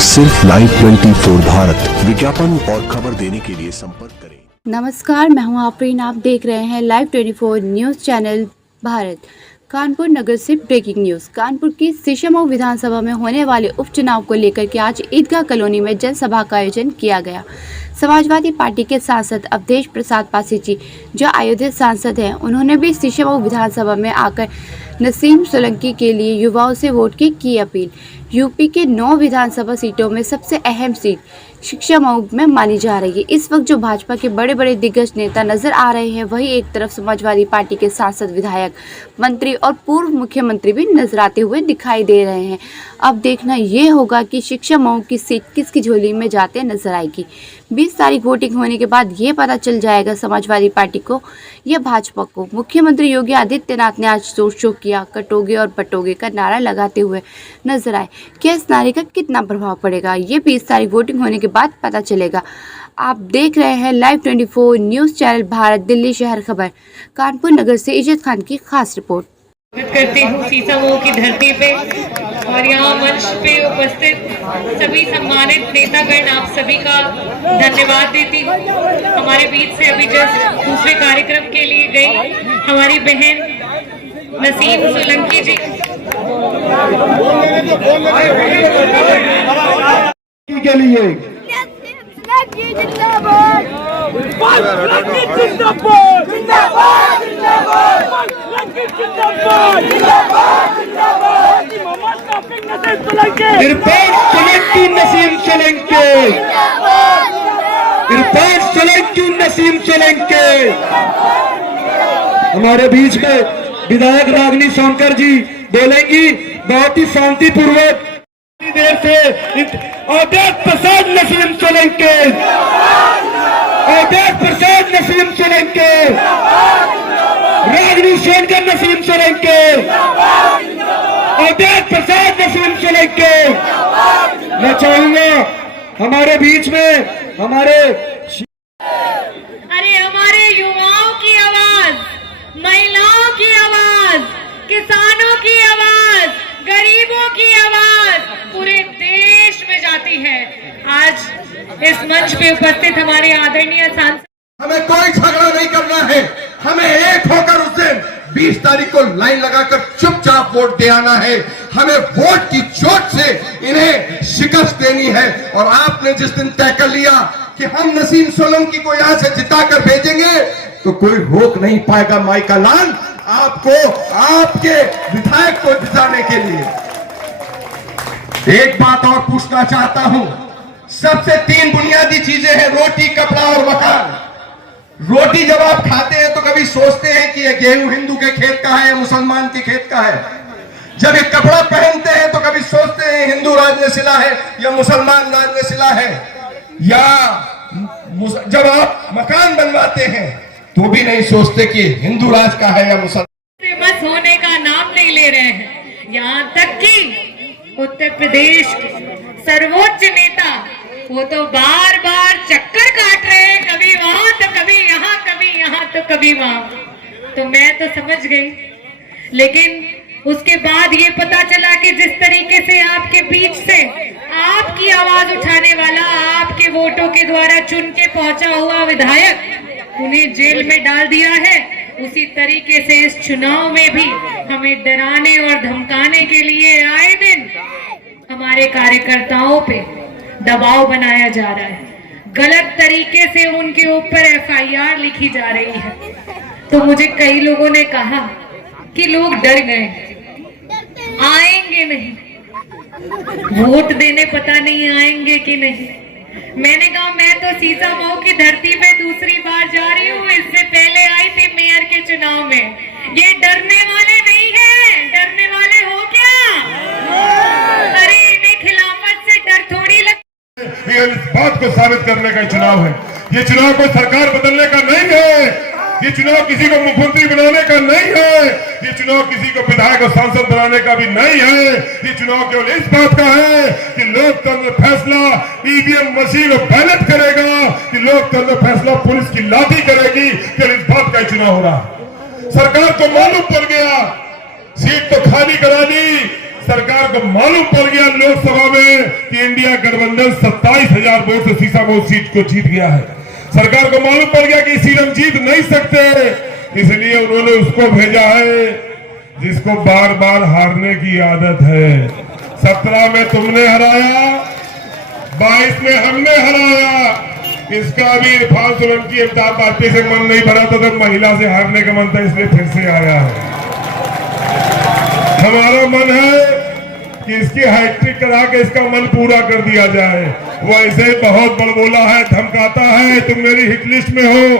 सिर्फ लाइव 24 भारत विज्ञापन और खबर देने के लिए संपर्क करें। नमस्कार, मैं हूं आफरीन। आप देख रहे हैं live 24 news channel Bharat. Kanpur Nagar से ब्रेकिंग न्यूज़। कानपुर की शीशमऊ विधानसभा में होने वाले उपचुनाव को लेकर के आज ईदगाह कॉलोनी में जनसभा का आयोजन किया गया। समाजवादी पार्टी के सांसद अवधेश प्रसाद पासी जी, जो अयोध्या सांसद हैं, उन्होंने भी शीशमऊ विधानसभा में आकर नसीम सोलंकी के लिए युवाओं से वोट की अपील। यूपी के 9 विधानसभा सीटों में सबसे अहम सीट शीशमऊ में मानी जा रही है। इस वक्त जो भाजपा के बड़े बड़े दिग्गज नेता नजर आ रहे हैं, वही एक तरफ समाजवादी पार्टी के सांसद, विधायक, मंत्री और पूर्व मुख्यमंत्री भी नजर आते हुए दिखाई दे रहे हैं। अब देखना ये होगा कि शीशमऊ की सीट किसकी झोली में जाते नजर आएगी। 20 तारीख वोटिंग होने के बाद ये पता चल जाएगा समाजवादी पार्टी को या भाजपा को। मुख्यमंत्री योगी आदित्यनाथ ने आज रोड शो किया। कटोगे और बटोगे का नारा लगाते हुए नजर आए। क्या इस नारे का कितना प्रभाव पड़ेगा, ये 20 तारीख वोटिंग होने के बाद पता चलेगा। आप देख रहे हैं live 24 news channel Bharat. Delhi शहर खबर। कानपुर नगर से इज्जत खान की खास रिपोर्ट। करती हूँ शीशमऊ की धरती पे और यहाँ मंच पे उपस्थित सभी सम्मानित नेतागण, आप सभी का धन्यवाद देती हूँ। हमारे बीच से अभी जस्ट दूसरे कार्यक्रम के लिए गई हमारी बहन नसीम सोलंकी जी के लिए निरपेक्ष सोलंकी नसीम सोलंकी, निरपेक्ष सोलंकी नसीम सोलंकी। हमारे बीच में विधायक रागिनी सोनकर जी बोलेंगी बहुत ही शांतिपूर्वक। देर से अवधेश प्रसाद नसीम सोलंकी, अवधेश प्रसाद नसीम सोलंकी, रागिनी सोनकर नसीम सोलंकी, अवधेश प्रसाद नसीम सोलंकी। मैं चाहूंगा हमारे बीच में हमारे युवाओं की आवाज, महिलाओं की आवाज, किसानों की आवाज, गरीबों की आवाज पूरे देश में जाती है। आज इस मंच पे उपस्थित हमारे आदरणीय सांसद, हमें कोई झगड़ा नहीं करना है, हमें एक होकर उस दिन 20 तारीख को लाइन लगाकर चुपचाप वोट दे आना है। हमें वोट की चोट से इन्हें शिकस्त देनी है। और आपने जिस दिन तय कर लिया कि हम नसीम सोलंकी को यहां से जिताकर भेजेंगे, तो कोई रोक नहीं पाएगा माई का लाल आपको, आपके विधायक को जिताने के लिए। एक बात और पूछना चाहता हूं, सबसे 3 बुनियादी चीजें हैं, रोटी, कपड़ा और मकान। रोटी जब आप खाते हैं तो कभी सोचते हैं कि ये गेहूं हिंदू के खेत का है या मुसलमान के खेत का है। जब ये कपड़ा पहनते हैं तो कभी सोचते हैं हिंदू राज ने सिला है या मुसलमान राज ने सिला है। या जब आप मकान बनवाते हैं तो भी नहीं सोचते कि हिंदू राज का है या मुसलमान। बस होने का नाम नहीं ले रहे हैं। यहाँ तक कि उत्तर प्रदेश के सर्वोच्च नेता वो तो बार बार चक्कर काट रहे हैं, कभी वहां तो कभी यहाँ, कभी यहाँ तो कभी वहां। तो मैं तो समझ गई, लेकिन उसके बाद ये पता चला कि जिस तरीके से आपके बीच से आपकी आवाज उठाने वाला, आपके वोटों के द्वारा चुन के पहुंचा हुआ विधायक, उन्हें जेल में डाल दिया है। उसी तरीके से इस चुनाव में भी हमें डराने और धमकाने के लिए आए दिन हमारे कार्यकर्ताओं पे दबाव बनाया जा रहा है। गलत तरीके से उनके ऊपर FIR लिखी जा रही है। तो मुझे कई लोगों ने कहा कि लोग डर गए, आएंगे नहीं, वोट देने पता नहीं आएंगे कि नहीं। मैंने कहा मैं तो शीशमऊ की धरती पे दूसरी बार जा रही हूँ, इससे पहले आई थी मेयर के चुनाव में। ये डरने वाले नहीं है, डरने वाले हो क्या? अरे इन्हें खिलाफत से डर थोड़ी लगता। इस बात को साबित करने का चुनाव है। ये चुनाव कोई सरकार बदलने का नहीं है, ये चुनाव किसी को मुख्यमंत्री बनाने का नहीं है, ये चुनाव किसी को विधायक और सांसद बनाने का भी नहीं है। ये चुनाव केवल इस बात का है कि लोकतंत्र फैसला EVM मशीन और बैलेट करेगा, कि लोकतंत्र फैसला पुलिस की लाठी करेगी। केवल इस बात का चुनाव हो रहा। सरकार को मालूम पड़ गया, सीट तो खाली करा दी, सरकार को मालूम पड़ गया लोकसभा में कि इंडिया गठबंधन 27,000 वोट से सीसामऊ सीट को जीत गया है। सरकार को मालूम पड़ गया कि सीट हम जीत नहीं सकते, इसलिए उन्होंने उसको भेजा है जिसको बार बार हारने की आदत है। 17 में तुमने हराया, 22 में हमने हराया। इसका भी इरफान सोलंकी अमिताभ बाजपेयी से मन नहीं भरा था, तो महिला से हारने का मन था, इसलिए फिर से आया है। हमारा मन है कि इसकी हैट्रिक करा के इसका मन पूरा कर दिया जाए। वो ऐसे ही बहुत बड़बोला है, धमकाता है, तुम मेरी हिट लिस्ट में हो,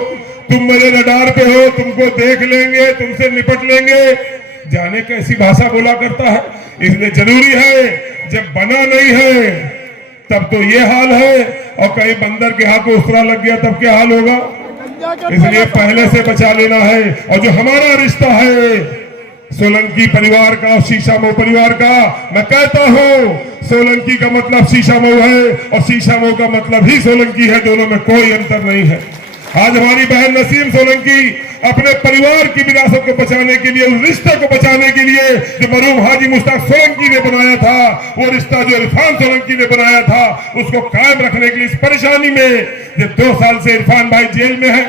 तुम मेरे रडार पे हो, तुमको देख लेंगे, तुमसे निपट लेंगे। जाने कैसी भाषा बोला करता है। इसलिए जरूरी है, जब बना नहीं है तब तो ये हाल है, और कहीं बंदर के हाथ को उसरा लग गया तब क्या हाल होगा। इसलिए पहले से बचा लेना है। और जो हमारा रिश्ता है सोलंकी परिवार का और शीशामऊ परिवार का, मैं कहता हूं सोलंकी का मतलब शीशामऊ है और शीशामऊ का मतलब ही सोलंकी है, दोनों में कोई अंतर नहीं है। आज हमारी बहन नसीम सोलंकी अपने परिवार की विरासत को बचाने के लिए, उस रिश्ते को बचाने के लिए जो मरहूम हाजी मुश्ताक सोलंकी ने बनाया था, वो रिश्ता जो इरफान सोलंकी ने बनाया था, उसको कायम रखने के लिए इस परेशानी में जब 2 साल से इरफान भाई जेल में है,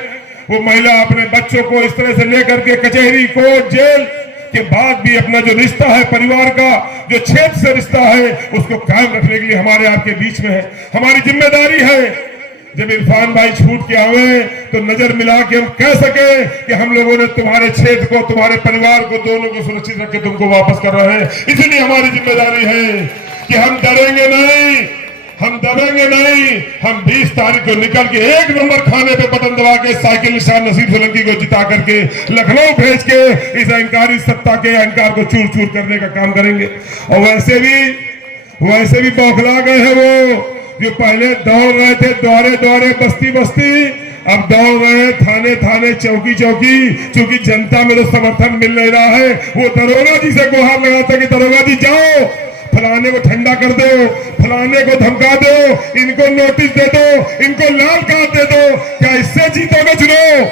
वो महिला अपने बच्चों को इस तरह से लेकर के कचहरी, कोर्ट, जेल के बाद भी अपना जो रिश्ता है परिवार का, जो क्षेत्र से रिश्ता है, उसको कायम रखने के लिए हमारे आपके बीच में है। हमारी जिम्मेदारी है जब इरफान भाई छूट के आवे तो नजर मिला के हम कह सके कि हम लोगों ने तुम्हारे क्षेत्र को, तुम्हारे परिवार को, दोनों को सुरक्षित रख के तुमको वापस कर रहे हैं। इसलिए हमारी जिम्मेदारी है कि हम डरेंगे नहीं, हम दबेंगे नहीं। हम 20 तारीख को निकल के 1 नंबर खाने पे बटन दबा के साइकिल निशान नसीम सोलंकी को जिता करके लखनऊ भेज के इस अहंकारी सत्ता के अहंकार को चूर चूर करने का काम करेंगे। और वैसे भी बौखला गए हैं वो जो पहले दौड़ रहे थे द्वारे द्वारे, बस्ती बस्ती, अब दौड़ रहे हैं थाने थाने, चौकी चौकी। चूंकि जनता में तो समर्थन मिल नहीं रहा है, वो दरोगा जी से गुहार लगाता कि दरोगा जी जाओ, फलाने को ठंडा कर दो, फलाने को धमका दो, इनको नोटिस दे दो, इनको लाल कार्ड दे दो। क्या इससे जीतेगा चुनाव?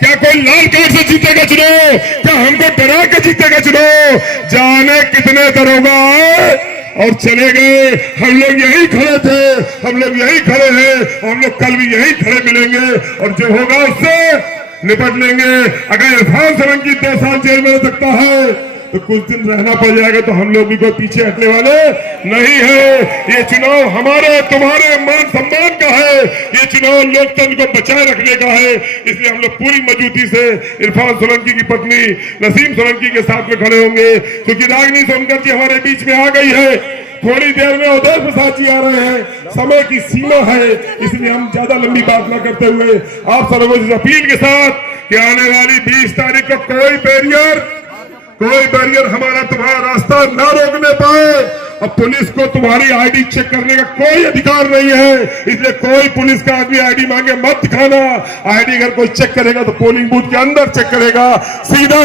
क्या कोई लाल कार्ड से जीतेगा चुनाव? क्या हमको डरा के जीतेगा चुनाव? जाने कितने दरोगा आए और चले गए। हम लोग यही खड़े थे, हम लोग यही खड़े हैं, और हम लोग कल भी यही खड़े मिलेंगे, और जो होगा उससे निपट लेंगे। अगर इरफान सोलंकी 2 साल जेल में रह सकता है तो कुछ दिन रहना पड़ जाएगा, तो हम लोग भी कोई पीछे हटने वाले नहीं है। ये चुनाव हमारे तुम्हारे मान सम्मान का है, ये चुनाव लोकतंत्र को बचाए रखने का है। इसलिए हम लोग पूरी मजबूती से इरफान सोलंकी की पत्नी नसीम सोलंकी के साथ में खड़े होंगे, क्योंकि रागिनी सोनकर जी हमारे बीच में आ गई है। थोड़ी देर में उदय प्रसाद जी आ रहे हैं, समय की सीमा है, इसलिए हम ज्यादा लंबी बात न करते हुए आप सर्वों से अपील के साथ कि आने वाली 20 तारीख को कोई बैरियर हमारा तुम्हारा रास्ता ना रोकने पाए। अब पुलिस को तुम्हारी आईडी चेक करने का कोई अधिकार नहीं है, इसलिए कोई पुलिस का आदमी आईडी मांगे मत दिखाना। आईडी अगर कोई चेक करेगा तो पोलिंग बूथ के अंदर चेक करेगा। सीधा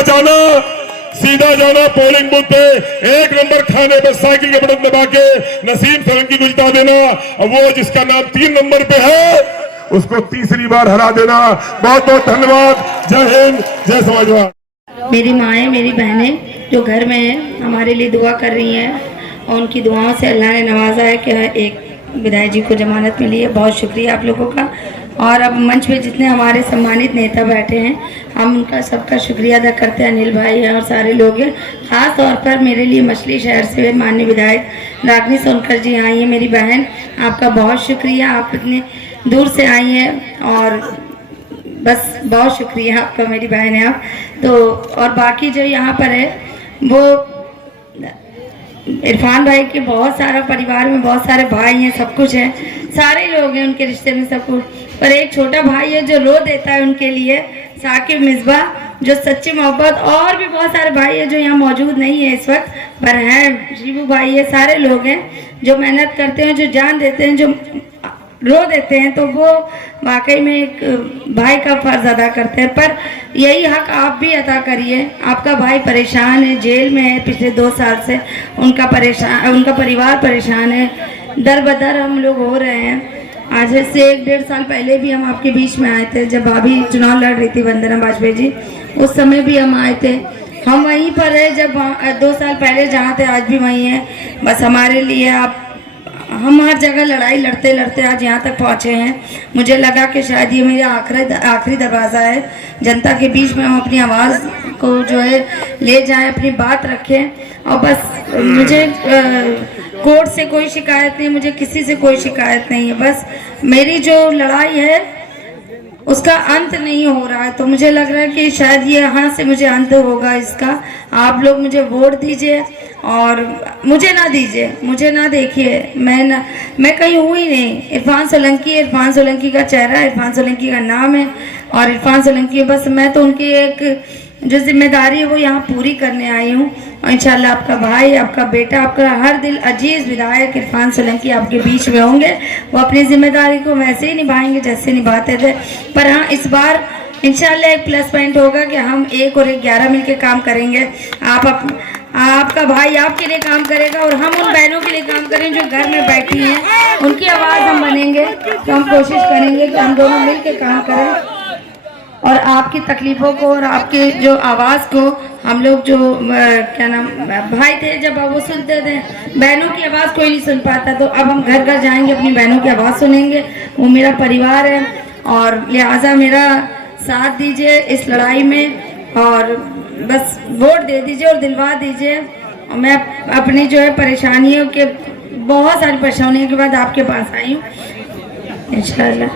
जाना पोलिंग बूथ पे, 1 नंबर खाने पे साइकिल के बटन दबा के नसीम सोलंकी को जिता देना, और वो जिसका नाम 3 नंबर पे है उसको तीसरी बार हरा देना। बहुत बहुत धन्यवाद। जय हिंद, जय समाजवाद। मेरी माएँ, मेरी बहनें जो घर में हैं, हमारे लिए दुआ कर रही हैं, और उनकी दुआओं से अल्लाह ने नवाजा है कि एक विधायक जी को जमानत मिली है। बहुत शुक्रिया आप लोगों का। और अब मंच पे जितने हमारे सम्मानित नेता बैठे हैं, हम उनका सबका शुक्रिया अदा करते हैं। अनिल भाई हैं और सारे लोग हैं। ख़ास तौर पर मेरे लिए मछली शहर से माननीय विधायक रागिनी सोनकर जी आई हैं, मेरी बहन, आपका बहुत शुक्रिया। आप इतने दूर से आई हैं और बस बहुत शुक्रिया आपका, मेरी बहन है आप तो। और बाकी जो यहाँ पर है वो इरफान भाई के बहुत सारा परिवार में बहुत सारे भाई हैं, सब कुछ है, सारे लोग हैं उनके रिश्ते में, सब कुछ। पर एक छोटा भाई है जो रो देता है उनके लिए, साकिब मिसबा, जो सच्ची मोहब्बत। और भी बहुत सारे भाई हैं जो यहाँ मौजूद नहीं है इस वक्त, पर हैं, शिबू भाई है, सारे लोग हैं जो मेहनत करते हैं, जो जान देते हैं, जो रो देते हैं, तो वो वाकई में एक भाई का फर्ज अदा करते हैं। पर यही हक आप भी अदा करिए। आपका भाई परेशान है, जेल में है पिछले 2 साल से, उनका परिवार परेशान है, दर बदर हम लोग हो रहे हैं। आज से 1-1.5 साल पहले भी हम आपके बीच में आए थे, जब भाभी चुनाव लड़ रही थी, वंदना वाजपेयी जी, उस समय भी हम आए थे। हम वहीं पर रहे जब 2 साल पहले जहाँ थे, आज भी वहीं हैं। बस हमारे लिए हम हर जगह लड़ाई लड़ते लड़ते आज यहाँ तक पहुँचे हैं। मुझे लगा कि शायद ये मेरा आखिरी दरवाज़ा है, जनता के बीच में हम अपनी आवाज़ को जो है ले जाएं, अपनी बात रखें। और बस मुझे कोर्ट से कोई शिकायत नहीं, मुझे किसी से कोई शिकायत नहीं है। बस मेरी जो लड़ाई है उसका अंत नहीं हो रहा है, तो मुझे लग रहा है कि शायद ये यहाँ से मुझे अंत होगा इसका। आप लोग मुझे वोट दीजिए और मुझे ना दीजिए, मुझे ना देखिए। मैं कहीं हूँ ही नहीं। इरफान सोलंकी का चेहरा, इरफान सोलंकी का नाम है और इरफान सोलंकी, बस मैं तो उनकी एक जो जिम्मेदारी है वो यहाँ पूरी करने आई हूँ। और इंशाल्लाह आपका भाई, आपका बेटा, आपका हर दिल अजीज विधायक इरफान सोलंकी आपके बीच में होंगे। वो अपनी जिम्मेदारी को वैसे ही निभाएंगे जैसे निभाते थे। पर हाँ, इस बार इंशाल्लाह एक प्लस पॉइंट होगा कि हम 1 और 1 11 मिलकर काम करेंगे। आपका भाई आपके लिए काम करेगा और हम उन बहनों के लिए काम करेंगे जो घर में बैठी हैं, उनकी आवाज़ हम बनेंगे। तो हम कोशिश करेंगे कि हम दोनों मिलकर काम करें और आपकी तकलीफ़ों को और आपके जो आवाज़ को हम लोग जो क्या नाम भाई थे जब वो सुनते थे, बहनों की आवाज़ कोई नहीं सुन पाता, तो अब हम घर घर जाएंगे, अपनी बहनों की आवाज़ सुनेंगे। वो मेरा परिवार है और लिहाजा मेरा साथ दीजिए इस लड़ाई में और बस वोट दे दीजिए और दिलवा दीजिए। और मैं अपनी जो है परेशानियों के, बहुत सारी परेशानियों के बाद आपके पास आई हूँ इंशाल्लाह।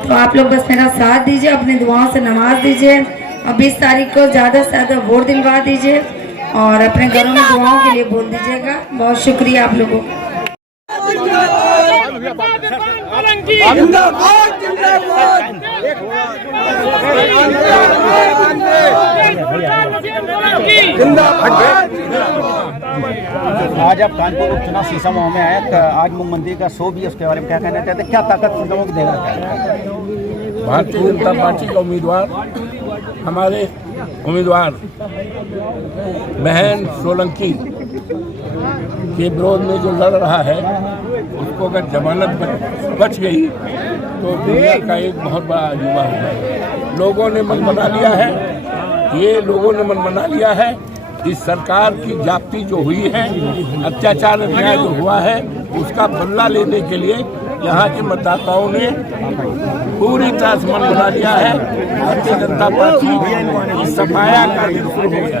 तो आप लोग बस मेरा साथ दीजिए, अपनी दुआओं से नमाज दीजिए और 20 तारीख को ज़्यादा से ज़्यादा वोट दिलवा दीजिए और अपने घरों में दुआओं के लिए बोल दीजिएगा। बहुत शुक्रिया आप लोगों को। आज आप कानपुर उपचुनाव शीशा मऊ में आए, आज मुख्यमंत्री का शो भी है, उसके बारे में क्या कहना चाहते हैं? क्या ताकत लोगों को देना चाहते हैं? भारतीय जनता पार्टी का उम्मीदवार, हमारे उम्मीदवार बहन सोलंकी के विरोध में जो लड़ रहा है, उसको अगर जमानत बच गई तो दुनिया का एक बहुत बड़ा युवा होगा। लोगों ने मन बना लिया है, ये लोगों ने मन बना लिया है। इस सरकार की जाप्ती जो हुई है, अत्याचार अन्याय जो हुआ है, उसका बदला लेने के लिए यहाँ के मतदाताओं ने पूरी तरह से मन बना लिया है। भारतीय जनता पार्टी की सफाया का दिन शुरू हो गया।